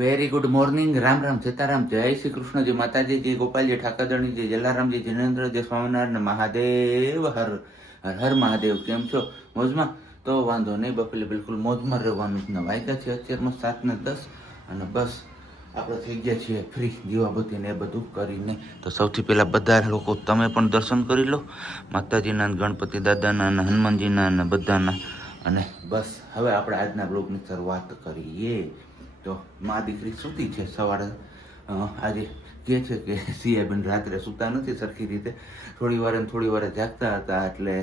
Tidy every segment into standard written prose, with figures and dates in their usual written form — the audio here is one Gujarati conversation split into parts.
Very good morning. Ram Ram, Sitaram, જય શ્રી કૃષ્ણ, જય માતાજી, જય ગોપાલજી, ઠાકરધણી, જય જલારામજી, જિનેન્દ્ર, જય સ્વામિનારાયણ, મહાદેવ હર હર હર મહાદેવ. કેમ છો? મોજમાં? તો વાંધો નહીં બપલે, બિલકુલ મોજમાં રહેવાનું જ. વાગ્યા છે અત્યારમાં 7:10 અને બસ આપણે થઈ ગયા છીએ ફ્રી દીવાબત્તી ને એ બધું કરીને. તો સૌથી પહેલાં બધા લોકો તમે પણ દર્શન કરી લો માતાજીના, ગણપતિ દાદાના અને હનુમાનજીના અને બધાના. અને બસ હવે આપણે આજના બ્લોગની શરૂઆત કરીએ. તો મા દીકરી સૂતી છે સવારે. આજે કહે છે કે સિયાબેન રાત્રે સૂતા નથી સરખી રીતે, થોડી વાર જાગતા હતા, એટલે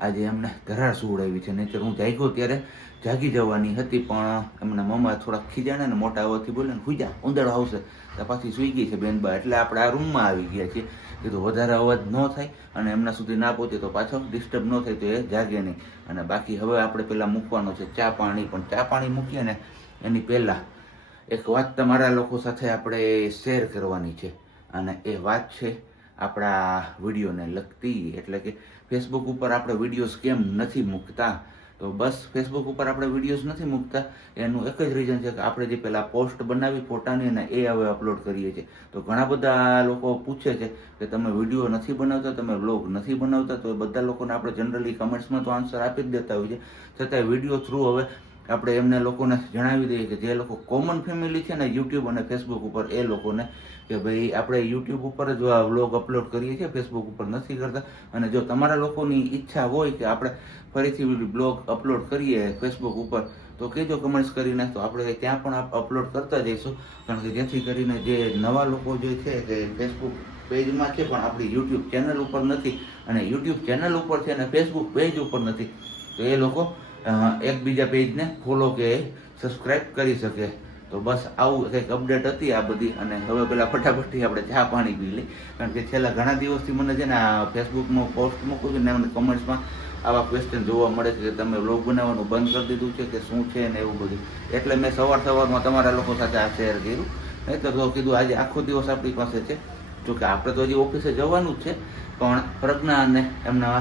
આજે એમને ધરાર સુવડાવી છે. નહીંતર હું જાગ્યો ત્યારે જાગી જવાની હતી, પણ એમના મમ્મા થોડાક ખીજાણા ને મોટા અવાજથી બોલે ને ખુજા ઉંદરડો આવશે, તો પાછી સૂઈ ગઈ છે બેનબા. એટલે આપણે આ રૂમમાં આવી ગયા છીએ. કીધું વધારે અવાજ ન થાય અને એમના સુધી ના પહોંચે તો પાછો ડિસ્ટર્બ ન થાય, તો એ જાગે નહીં. અને બાકી હવે આપણે પહેલાં મૂકવાનો છે ચા પાણી. પણ ચા પાણી મૂકીએ ને એની પહેલાં એક વાત તમારા લોકો સાથે આપણે શેર કરવાની છે, અને એ વાત છે આપણા વિડીયોને લગતી. એટલે કે ફેસબુક ઉપર આપણે વિડીયોઝ કેમ નથી મૂકતા? તો બસ ફેસબુક ઉપર આપણે વિડીયોઝ નથી મૂકતા એનું એક જ રીઝન છે કે આપણે જે પહેલાં પોસ્ટ બનાવી ફોટાની ને એ હવે અપલોડ કરીએ છીએ. તો ઘણા બધા લોકો પૂછે છે કે તમે વિડીયો નથી બનાવતા, તમે વ્લોગ નથી બનાવતા. તો એ બધા લોકોને આપણે જનરલી કમેન્ટ્સમાં તો આન્સર આપી જ દેતા હોઈએ છીએ, છતાંય વિડીયો થ્રુ હવે આપણે એમને લોકોને જણાવી દઈએ કે જે લોકો કોમન ફેમિલી છે ને યુટ્યુબ અને ફેસબુક ઉપર, એ લોકોને કે ભાઈ આપણે યુટ્યુબ ઉપર જ વ્લોગ અપલોડ કરીએ છીએ, ફેસબુક ઉપર નથી કરતા. અને જો તમારા લોકોની ઈચ્છા હોય કે આપણે ફરીથી બ્લોગ અપલોડ કરીએ ફેસબુક ઉપર, તો કહેજો કમેન્ટ્સ કરીને, તો આપણે ત્યાં પણ અપલોડ કરતા જઈશું. કારણ કે જેથી કરીને જે નવા લોકો જે છે તે ફેસબુક પેજમાં છે પણ આપણી યુટ્યુબ ચેનલ ઉપર નથી, અને યુટ્યુબ ચેનલ ઉપર છે અને ફેસબુક પેજ ઉપર નથી, તો એ લોકો એકબીજા પેજને ફોલો કે સબસ્ક્રાઈબ કરી શકે. તો બસ આવું કંઈક અપડેટ હતી આ બધી. અને હવે પેલા ફટાફટથી આપણે ચા પાણી પી લઈ, કારણ કે છેલ્લા ઘણા દિવસથી મને છે ને આ ફેસબુકમાં પોસ્ટ મૂકું છું ને મને કમેન્ટ્સમાં આવા ક્વેશ્ચન જોવા મળે છે કે તમે વ્લોગ બનાવવાનું બંધ કરી દીધું છે કે શું છે ને એવું બધું. એટલે મેં સવારમાં તમારા લોકો સાથે આ શેર કર્યું. નહીં તો કીધું આજે આખો દિવસ આપણી પાસે છે. જોકે આપણે તો હજી ઓફિસે જવાનું જ છે, પણ પ્રજ્ઞા અને એમના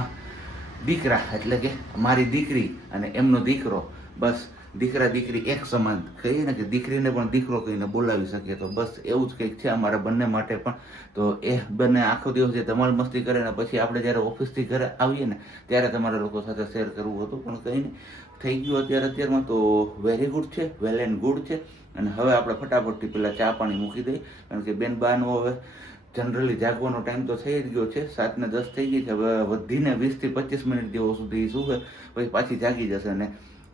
દીકરા, એટલે કે મારી દીકરી અને એમનો દીકરો, બસ દીકરા દીકરી એક સમાન કહીએ ને, કે દીકરીને પણ દીકરો કહીને બોલાવી શકીએ. તો બસ એવું જ કંઈક છે અમારા બંને માટે પણ. તો એ બંને આખો દિવસ જે ધમાલ મસ્તી કરે ને પછી આપણે જ્યારે ઓફિસથી ઘરે આવીએ ને ત્યારે તમારા લોકો સાથે શેર કરવું હતું, પણ કંઈ નહીં, થઈ ગયું અત્યારમાં. તો વેરી ગુડ છે, વેલ એન્ડ ગુડ છે. અને હવે આપણે ફટાફટથી પહેલાં ચા પાણી મૂકી દઈએ, કારણ કે બેન બાનો હવે જનરલી જાગવાનો ટાઈમ તો થઈ જ ગયો છે, 7:10 થઈ ગઈ છે. હવે વધીને 20 થી 25 મિનિટ જેવો સુધી શું છે, પછી પાછી જાગી જશે. ને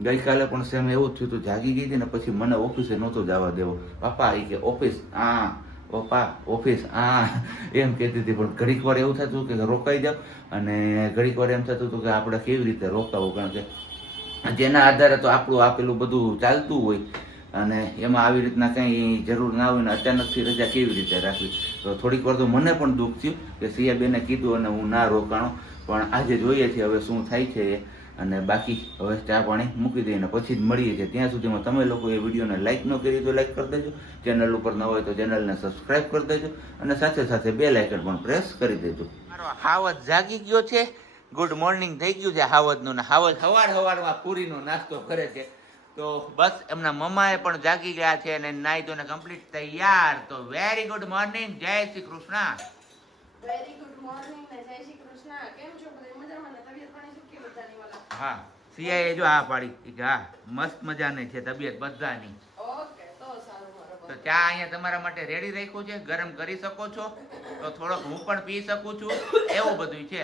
ગઈકાલે પણ સેમ એવું જ થયું હતું, જાગી ગઈ હતી ને પછી મને ઓફિસે નહોતો જવા દેવો. પપ્પા એ કે ઓફિસ પપ્પા ઓફિસ એમ કહેતી હતી. પણ ઘડીક વાર એવું થતું કે રોકાઈ જાવ, અને ઘડીક વાર એમ થતું હતું કે આપણે કેવી રીતે રોકાવું, કારણ કે જેના આધારે તો આપણું આપેલું બધું ચાલતું હોય, અને એમાં આવી રીતના કંઈ જરૂર ના હોય ને અચાનકથી રજા કેવી રીતે રાખવી. તો થોડીક વાર તો મને પણ દુઃખ થયું કે સિયાબેને કીધું અને હું ના રોકાણો. પણ આજે જોઈએ છીએ હવે શું થાય છે એ. અને બાકી હવે ચા પાણી મૂકી દઈએ ને પછી જ મળીએ છીએ. ત્યાં સુધીમાં તમે લોકો એ વિડીયોને લાઇક ન કરી તો લાઇક કરી દેજો, ચેનલ ઉપર ન હોય તો ચેનલને સબસ્ક્રાઈબ કરી દેજો, અને સાથે સાથે બેલ આઇકન પણ પ્રેસ કરી દેજો. મારો હાવજ જાગી ગયો છે, ગુડ મોર્નિંગ થઈ ગયું છે હાવજનું, ને હાવજ સવારમાં પૂરીનો નાસ્તો કરે છે. તો બસ એમના મમ્માએ પણ જાગી ગયા છે અને નાઈ ધોઈને કમ્પ્લીટ તૈયાર. તો વેરી ગુડ મોર્નિંગ, જય Shri Krishna. Very good morning ને જય શ્રી કૃષ્ણ. કેમ છો બધા? મજામાં ને? તબિયત પાણી શું કે બધાની વાલા? હા, સિયાએ જો આ પાડી કે હા મસ્ત મજાની છે તબિયત બધાની. ઓકે, તો સારું મારો તો ચા અહીંયા તમારા માટે રેડી રાખ્યું છે, ગરમ કરી શકો છો, તો થોડોક હું પણ પી શકું છું, એવું બધું છે.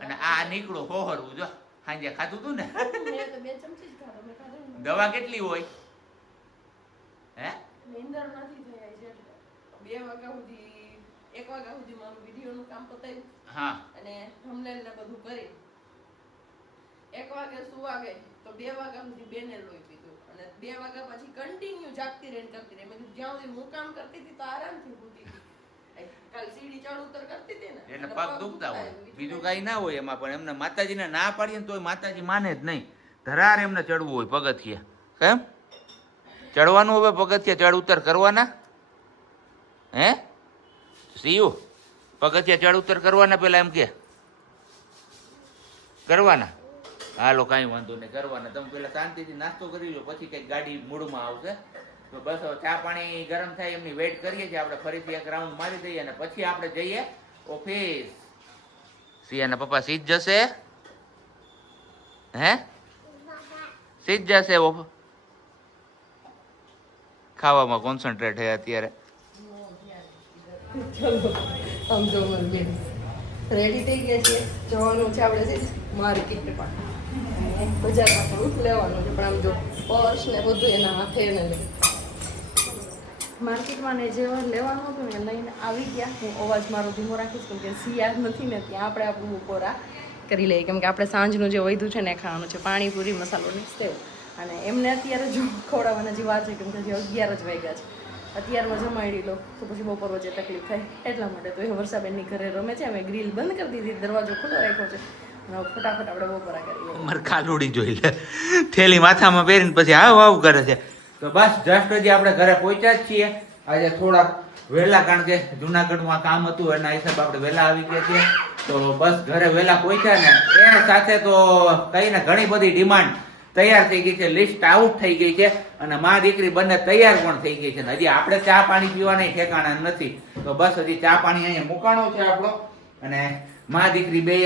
અને આ નીકળો હોહરવું જો સાંજે ખાધું તું ને. મેં તો 2 ચમચી જ ખાધો. મેં ખાધું ને. દવા કેટલી હોય હે? નીંદર નથી થઈ આઈ છે. 2 વાગ્યા સુધી 1 વાગ્યા સુધી મારું વિડિયોનું કામ પતાવ્યું. હા. અને થંબનેલ ને બધું કરી 1 વાગે સુવા ગઈ તો 2 વાગ્યા સુધી બેને લોહી પીધું, અને 2 વાગ્યા પછી કન્ટિન્યુ જાગતી રહીને કરતી રહી. મેં કીધું જ્યાં સુધી હું કામ કરતી હતી તો આરામથી ઊતી હતી. કાલ સીડી ચડ ઉતર કરતી હતી ને એટલે પગ દુખતા હોય, બીજું કઈ ના હોય એમાં. પણ એમને માતાજીને ના પાડીએ ને તોય માતાજી માને જ નહીં. ધરાર એમને ચડવું હોય પગથિયા. કેમ ચડવાનું? હવે પગથિયા ચડ ઉતર કરવાના હે સીયુ? પગથિયા ચડ ઉતર કરવાના પેલા એમ કે કરવાના? હાલો કાંઈ વાંધો નહીં, કરવાના. તમે પેલા શાંતિથી નાસ્તો કરી લો, પછી કઈક ગાડી મૂડમાં આવશે તો બસ હવે ચા પાણી ગરમ થાય એમની વેઇટ કરીએ છીએ આપણે. ફરીથી એક રાઉન્ડ મારી દઈએ અને પછી આપણે જઈએ ઓફિસ. સિયાના પપ્પા સીધ જશે હે સીધ જશે ખાવામાં કોન્સન્ટ્રેટ છે અત્યારે. ચલો આમ જો બેન રેડી થઈ ગયા છે. જવાનું છે આપણે માર્કેટમાં અને બજારમાં થોડુંક લેવાનું છે. પણ આમ જો પર્સ ને બધું એના હાથે ને લે માર્કેટમાં ને જે લેવાનું હતું ને લઈને આવી ગયા. હું અવાજ મારો ધીમો રાખીશ કેમ કે સિયાર નથી ને ત્યાં આપણે આપણું બપોરા કરી લઈએ કેમ કે આપણે સાંજનું જે વધ્યું છે ને એ ખાવાનું છે. પાણીપુરી મસાલોની સેવ અને એમને અત્યારે જો ખવડાવવાના જે વાર છે કેમ કે હજી 11 જ વાગ્યા છે. અત્યારમાં જમાડી લો તો પછી બપોર વચ્ચે તકલીફ થાય એટલા માટે. તો એ વર્ષાબેનની ઘરે રમે છે. અમે ગ્રીલ બંધ કરી દીધી, દરવાજો ખુલ્લો રાખ્યો છે અને ફટાફટ આપણે બપોરા કરીએ. અમારે કાલુડી જોઈ લે થેલી માથામાં પહેરીને પછી આવ કરે છે. તો બસ જસ્ટ હજી આપણે ઘરે પહોંચ્યા જ છીએ આજે થોડા વહેલા, કારણ કે જુનાગઢમાં કામ હતું એના હિસાબે આપણે વહેલા આવી ગયા છીએ. તો બસ ઘરે વહેલા પહોંચ્યા ને એ સાથે તો કહીને ઘણી બધી ડિમાન્ડ તૈયાર થઈ ગઈ છે, લિસ્ટ આઉટ થઈ ગઈ છે અને મા દીકરી બંને તૈયાર પણ થઈ ગઈ છે. હજી આપણે ચા પાણી પીવાના ઠેકાણા નથી. તો બસ હજી ચા પાણી અહીંયા મુકાણો છે આપણો અને મા દીકરી બે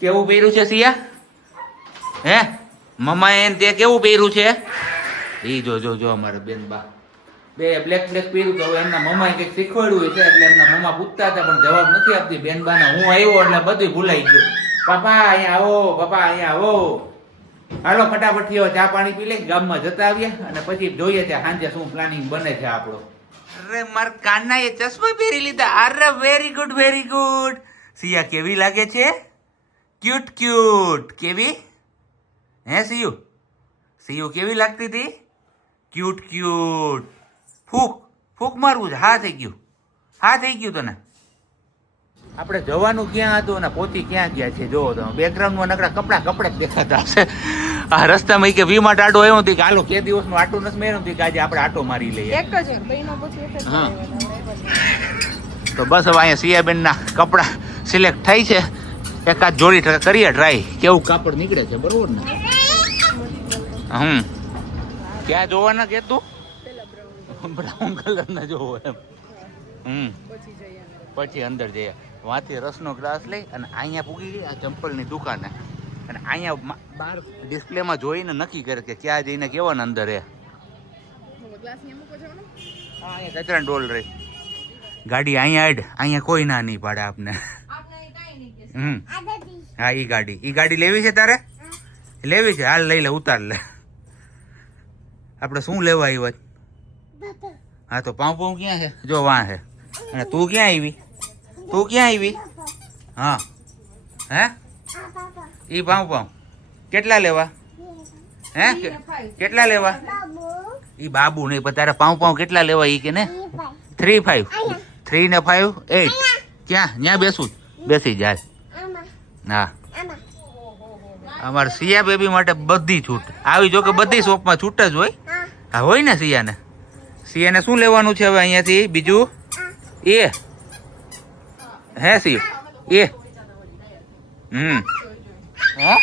કેવું પહેર્યું છે સિયા હે મમ્મા એને તે કેવું પહેર્યું છે ઈ જો અમારે બેન બા બે બ્લેક પહેર્યું. તો હવે એમના મમ્માએ કંઈક શીખવાડ્યું છે એટલે એમના મમ્મા પૂછતા હતા પણ જવાબ નથી આપતી બેન બાને. હું આવ્યો એટલે બધું ભૂલાઈ ગયું. પાપા અહીંયા આવો, પપ્પા અહીંયા આવો. હાલો ફટાફટ થયો ચા પાણી પી લઈ ગામમાં જતા આવ્યા અને પછી જોઈએ છે સાંજે શું પ્લાનિંગ બને છે આપણો. અરે માર કાના એ ચશ્મા પહેરી લીધા. અરે વેરી ગુડ વેરી ગુડ. સિયા કેવી લાગે છે? Cute cute. કેવી હે સિયુ? સિયુ કેવી લાગતી હતી? Cute cute. ફૂક મારવું છે. હા થઈ ગયું, હા થઈ ગયું તને. આપણે જવાનું ક્યાં હતું અને પહોંચી ક્યાં ગયા છે જોવો તમે. બેકગ્રાઉન્ડમાં નકરા કપડા જ દેખાતા હશે. આ રસ્તામાં કે વી માટે આટો આવ્યો હતી કે હાલો કે દિવસનું આટો નથી મેળવ્યું કે આજે આપણે આટો મારી લઈએ. એક જ બહેનો પછી એક જ હા. તો બસ હવે અહીંયા સિયાબેનના કપડા સિલેક્ટ થાય છે. એકાદ જોડી કરીએ ટ્રાય કેવું કાપડ નીકળે છે. બરોબર ને? ક્યાં જોવાના કે તું? બ્રાઉન કલર ના જોવો એમ. પછી અંદર જઈએ. વાંથી રસનો ગ્લાસ લઈ અને અહીંયા પૂગી ગઈ આ ચંપલની દુકાને અને અહીંયા બહાર ડિસ્પ્લેમાં જોઈને નક્કી કરે કે ક્યાં જઈને કેવાને અંદર એ. હા અહીંયા કચરા ડોલ રહી ગાડી અહીંયા એડ. અહીંયા કોઈ ના નહીં પાડે આપને. હા ઈ ગાડી લેવી છે તારે? લેવી છે? હાલ લઈ લે, ઉતાર લે. આપણે શું લેવા આવ્યા? હા તો પાઉં ક્યાં છે? જો વાં છે. અને તું ક્યાં આવી? હા હે ઈ પાઉં કેટલા લેવા? હે કેટલા લેવા? ઈ બાબુ નહીં પણ તારે પાઉં કેટલા લેવા ઈ કે ને? 3 5 3 ને 5 8. ક્યાં? ત્યાં બેસું? બેસી જાય. હા અમારે સિયા બેબી માટે બધી છૂટ આવી. જો કે બધી શોપમાં છૂટ જ હોય. હા હોય ને. સિયાને શું લેવાનું છે હવે અહીંયાથી બીજું? એ હે સિયો એ હા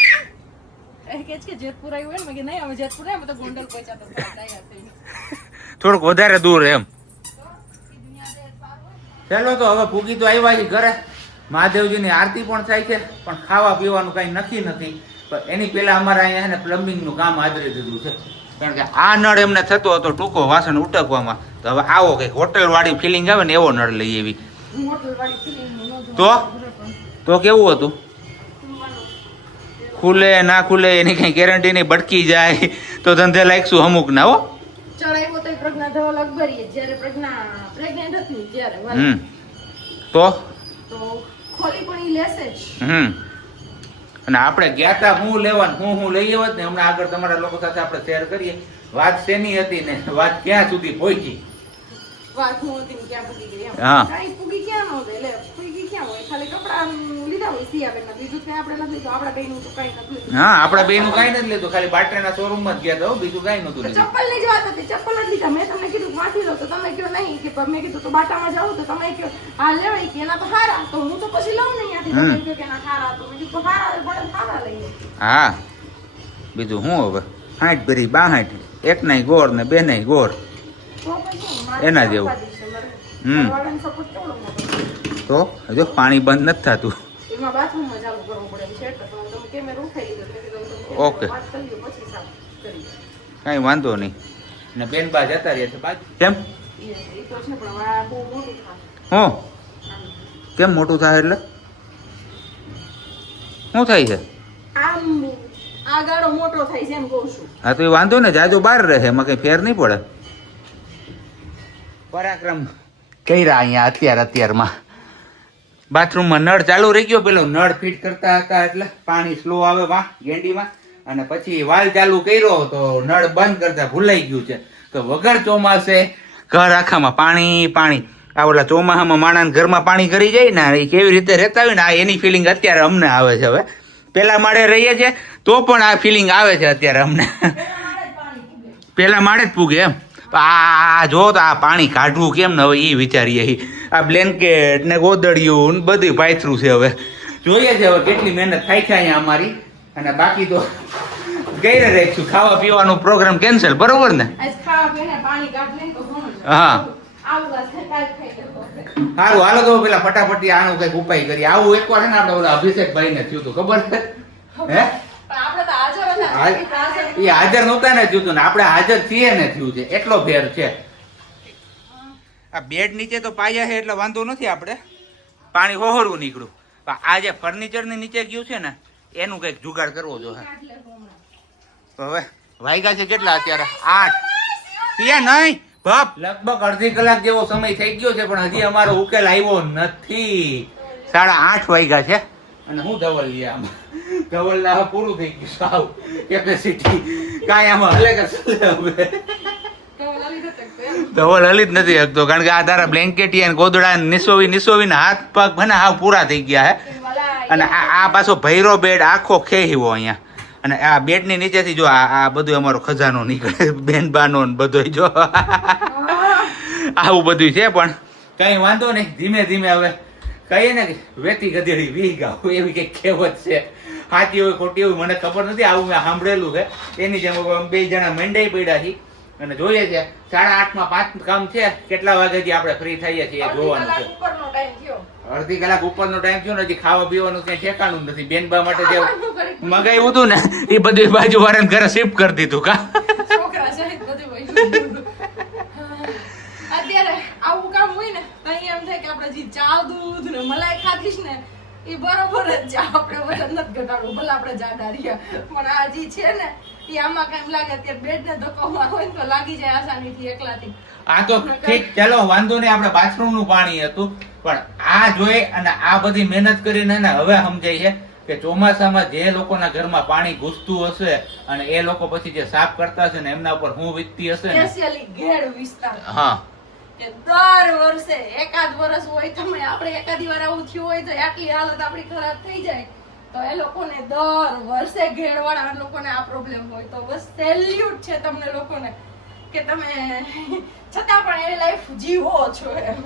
થોડુંક વધારે દૂર એમ. ચાલો તો હવે ભૂગી તો આવ્યા છે ઘરે. મહાદેવજીની આરતી પણ થાય છે પણ ખાવા પીવાનું કઈ નક્કી નથી. પણ એની પહેલા અમારે અહીંયા પ્લમ્બિંગનું કામ આદરી દીધું છે કારણ કે આ નળ એમને થતો હતો ટૂંકો વાસણ ઉટકવામાં. તો હવે આવો કઈક હોટેલ વાળી ફિલિંગ આવે ને એવો નળ લઈ એવી. તો કેવું હતું? ખુલે ના ખુલે એની કઈ ગેરંટી નહીં. ભટકી જાય તો ધંધે લાગશું અમુક ના. હો ચડાવ્યો તો પ્રજ્ઞા ધવલ અકબરીએ જ્યારે પ્રજ્ઞા પ્રેગ્નન્ટ હતી ત્યારે તો ખોલી પણ ઈ લેશે જ. અને આપણે ગયા તા હું લેવાનું હું લઈ આવ્યો ને હમણાં આગળ તમારા લોકો સાથે આપણે શેર કરીએ. વાત શેની હતી ને વાત ક્યાં સુધી પહોંચી? વાત હું હતી ને ક્યાં પૂગી ગઈ? હા કાઈ પૂગી ક્યાં નહોતી. એટલે પૂગી ક્યાં હોય? ખાલી કપડા લીધા હોય સિયાબેનના. બીજું કઈ આપણે નથી લીધું. આપણા બેયનું તો કઈ નથી લીધું. હા આપણા બેયનું કઈ નથી લીધું. ખાલી બાટરાના શોરૂમમાં જ ગયા હતા. બીજું કઈ નહોતું લીધું. ચપ્પલ ની જ વાત હતી. ચપ્પલ જ લીધા. મેં તમને કીધું વાંચી લો તો તમે કયો નહીં કે મેં કીધું તો બાટામાં જાઉં તો તમે કયો હા લેવાય કે એના તો હારા. તો હું તો પછી લઉં નહીં ત્યાંથી. તમે કયો કે ના હારા. તો મેં કીધું હારા પડે હારા લઈએ. હા બીજું હું હવે 60 ભરી 62 એક નહીં ગોળ ને બે નહીં ગોળ. તો પછી મારે એના જેવું. ઉપાધિ છે મારે. હમ. ઘરવાળાનો support કેવડો મોટો. તો હજુ પાણી બંધ નથી થતું. એમાં બાથરૂમમાં ચાલુ કરવું પડે એમ છે એટલે તો તમે કેમેરો ઉઠાઈ લીધો એટલે કીધું તમે ઓકે. વાત કરી લો પછી સાફ કરી. કાંઈ વાંધો નહીં. ને બેન બા જતા રહ્યા છે બાજુ. કેમ? એ તો છે પણ હવે આ બહુ મોટું થાય. હું કેમ મોટું થાય એટલે શું થાય છે? આમ આ ગાળો મોટો થાય છે એમ કહું છું. હા તો એ વાંધો ને જાજો બહાર રહે એમાં કઈ ફેર નહીં પડે. પરાક્રમ કર્યા અહીંયા અત્યારમાં બાથરૂમમાં નળ ચાલુ રહી ગયો. પેલો નળ ફિટ કરતા હતા એટલે પાણી સ્લો આવે વાહ ગેંડીમાં, અને પછી વાલ ચાલુ કર્યો તો નળ બંધ કરતા ભૂલાઈ ગયું છે. તો વગર ચોમાસે ઘર આખામાં પાણી પાણી. આ ઓલા ચોમાસામાં માણસ ઘરમાં પાણી કરી જાય ને એ કેવી રીતે રહેતા હોય ને આ એની ફિલિંગ અત્યારે અમને આવે છે. હવે પેલા માળે રહીએ છે તો પણ આ ફિલિંગ આવે છે અત્યારે અમને. પેલા માળે જ પૂગે એમ. આ જો તો આ પાણી કાઢવું કેમ ને હવે એ વિચારીએ. આ બ્લેન્કેટ ને ગોદડિયું ને બધું પાથરું છે. હવે જોઈએ છે હવે કેટલી મહેનત થાય છે અહીંયા અમારી. અને બાકી તો ગઈ રહીશું. ખાવા પીવાનો પ્રોગ્રામ કેન્સલ, બરોબર ને? આજ ખાવા પીને પાણી કાઢ લઈ તો ઘણું છે. હા આવું વાત છે કાલ ખાઈ લેવો. સારું હાલો તો પેલા ફટાફટી આનું કઈક ઉપાય કરી. આવું એકવાર છે ને આપણે ઓલા અભિષેકભાઈ ને થયું હતું ખબર છે હે? પણ આપણે તો હાજર હતા ને. એ હાજર એ હાજર નહોતા ને થયું હતું ને આપણે હાજર છીએ ને થયું છે એટલો ફેર છે. આ બેડ નીચે તો પાયા છે એટલે વાંધો નથી. આપણે પાણી હોહરવું નીકળ્યું. પણ આ જે ફર્નિચર ની નીચે ગયું છે ને એનું કઈક જુગાડ કરવો જોઈએ. કાઢ લે હમણાં. તો હવે વાગ્યા છે કેટલા અત્યારે 8 ત્યાં નહીં બાપ લગભગ અડધી કલાક જેવો સમય થઈ ગયો છે પણ હજી અમારો ઉકેલ આવ્યો નથી. 8:30 વાગ્યા છે અને હું ધવલ લઈએ આમાં. ધવલ ના પૂરું થઈ ગયું સાવ કેપેસિટી કાંઈ આમાં હલે કે ચાલે હવે. તો લઈ જતો એમ. ધવલ હલી જ નથી શકતો કારણ કે આ તારા બ્લેન્કેટિયા ને ગોદડા નિસોવી ને હાથ પગ મને હાવ પૂરા થઈ ગયા હે. એ વાલા અને આ પાછો ભૈરો બેડ આખો ખેહીવો અહીંયા. અને આ બેડ ની નીચેથી જો આ બધું અમારો ખજાનો નીકળે બેનબાનો ને બધો જો આવું બધું છે. પણ કઈ વાંધો નહીં, ધીમે ધીમે હવે કહીએ ને કે વેતી ગધેડી વી ગાવ એવી કઈ કહેવત છે. સાચી હોય ખોટી હોય મને ખબર નથી. આવું મેં સાંભળેલું છે. એની જેમ બે જણા મંડાઈ પડ્યા છે અને જોઈએ છે 8:30 5 કામ છે. કેટલા વાગ્યાથી આપણે ફ્રી થઈએ છીએ એ જોવાનું છે. ઉપરનો ટાઈમ થયો. અડધી કલાક ઉપરનો ટાઈમ થયો ને હજી ખાવા પીવાનું કઈ ઠેકાણું નથી. બેનબા માટે જે મગાવ્યું હતું ને એ બધું બાજુ વાળાને ઘરે શિફ્ટ કરી દીધું કા. છોકરા સહિત બધું હોય. અત્યારે આવું કામ હોય ને તો અહીંયા એમ થાય કે આપણે જે ચા દૂધ ને મલાઈ ખાધીશ ને એ બરોબર જ છે. આપણે વજન નથી ઘટાડવું ભલે આપણે જાડા રહ્યા પણ આ જે છે ને એ આમાં કઈ લાગે અત્યારે બેડ ને ધક્કો મારો હોય ને તો લાગી જાય આસાનીથી એકલાથી. આ તો ઠીક ચાલો વાંધો નહીં. આપણે બાથરૂમ નું પાણી હતું પણ આ જોઈ અને આ બધી મહેનત કરીને ને હવે સમજાય છે કે ચોમાસામાં જે લોકોના ઘરમાં પાણી ઘૂસતું હશે અને એ લોકો પછી જે સાફ કરતા હશે ને એમના ઉપર હું વીતતી હશે ને. સ્પેશિયલી ઘેડ વિસ્તાર હા કે દર વર્ષે એકાદ વર્ષ હોય તમે આપણે એકાદી વાર આવું થયું હોય તો આટલી હાલત આપણી ખરાબ થઈ જાય તો એ લોકોને દર વર્ષે ઘેડવાળા લોકોને આ પ્રોબ્લેમ હોય તો બસ સેલ્યુટ છે તમને લોકોને કે તમે છતાં પણ એ લાઈફ જીવો છો એમ.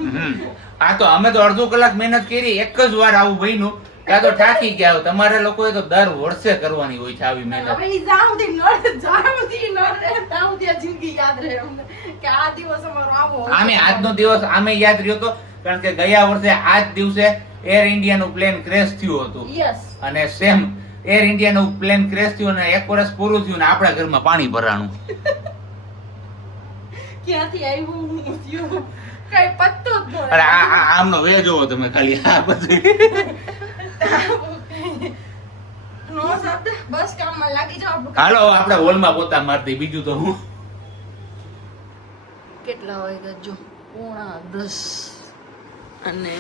આ તો અમે તો અડધો કલાક મહેનત કરી એક જ વાર આવું બન્યું ત્યાં તો થાકી ગયા. તમારે લોકોએ તો દર વર્ષે કરવાની હોય છે આવી મહેનત. હવે ઈ જ્યાં સુધી નડ રહે ત્યાં સુધી આ જિંદગી યાદ રહે અમને કે આ દિવસ અમારો આવો હતો. આમે આજનો દિવસ આમે યાદ રહ્યો હતો કારણ કે ગયા વર્ષે આ જ દિવસે એર ઇન્ડિયા નું પ્લેન ક્રેશ થયું હતું. યસ અને સેમ એર ઇન્ડિયા નું પ્લેન ક્રેશ થયું અને એક વર્ષ પૂરું થયું ને આપણા ઘરમાં પાણી ભરાણું. ક્યાંથી આવ્યું હું થયું કઈ પત્તો જ ન અરે આ આમનો વે જોવો તમે ખાલી આ બધું. નો શબ્દ બસ કામમાં લાગી જાવ. હાલો આપણે હોલમાં પોતા મારતી બીજું તો હું. કેટલા વાગ્યા જો 9:30 અને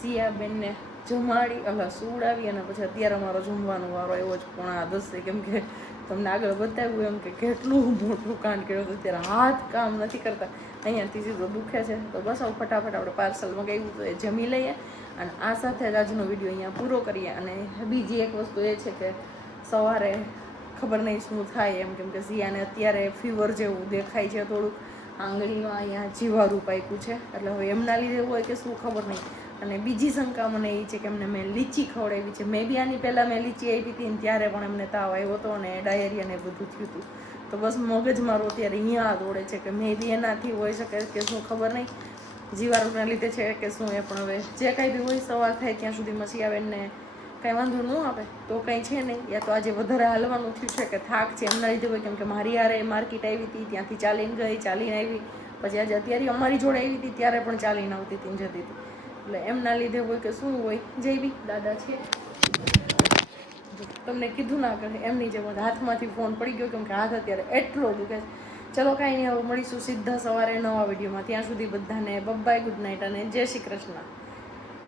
સિયાબેનને જમાડી અલા સુવડાવી અને પછી અત્યારે અમારો જમવાનો વારો એવો જ 9:30 કેમ કે તમને આગળ બતાવ્યું એમ કે કેટલું મોટું કાંડ કર્યું હતું. અત્યારે હાથ કામ નથી કરતા અહીંયાથી સીધો દુખે છે તો બસ હવે ફટાફટ આપણે પાર્સલ મંગાવ્યું તો એ જમી લઈએ અને આ સાથે જ આજનો વિડીયો અહીંયા પૂરો કરીએ. અને બીજી એક વસ્તુ એ છે કે સવારે ખબર નહીં શું થાય એમ કેમ કે સિયાને અત્યારે ફીવર જેવું દેખાય છે થોડુંક આંગળીમાં અહીંયા જીવારું પાક્યું છે એટલે હવે એમના લીધે હોય કે શું ખબર નહીં. અને બીજી શંકા મને એ છે કે એમને મેં લીચી ખવડાવી છે. મે બી આની પહેલાં મેં લીચી આપી હતી ને ત્યારે પણ એમને તાવ આવ્યો હતો અને ડાયરિયા ને બધું થયું હતું તો બસ મગજ મારું અત્યારે અહીંયા દોડે છે કે મે બી એનાથી હોઈ શકે કે શું ખબર નહીં, જીવાણુના લીધે છે કે શું એ, પણ હવે જે કાંઈ બી હોય સવાર થાય ત્યાં સુધી મસી આવે ને કાંઈ વાંધો ન આવે તો કંઈ છે નહીં. યા તો આજે વધારે હાલવાનું થયું છે કે થાક છે એમના લીધે હોય, કેમ કે મારી હારે માર્કેટ આવી હતી, ત્યાંથી ચાલીને ગઈ, ચાલીને આવી, પછી આજે અત્યારે અમારી જોડે આવી હતી ત્યારે પણ ચાલીને આવતી હતી ને જતી હતી, એટલે એમના લીધે હોય કે શું હોય. જય બી દાદા છે, તમને કીધું ના કરે એમની જેમ હાથમાંથી ફોન પડી ગયો, કેમ કે હાથ અત્યારે એટલો દુખે છે. ચલો કાંઈ નહીં, હવે મળીશું સીધા સવારે નવા વિડીયોમાં. ત્યાં સુધી બધાને બબ્બાય, ગુડ નાઇટ અને જય શ્રી કૃષ્ણ.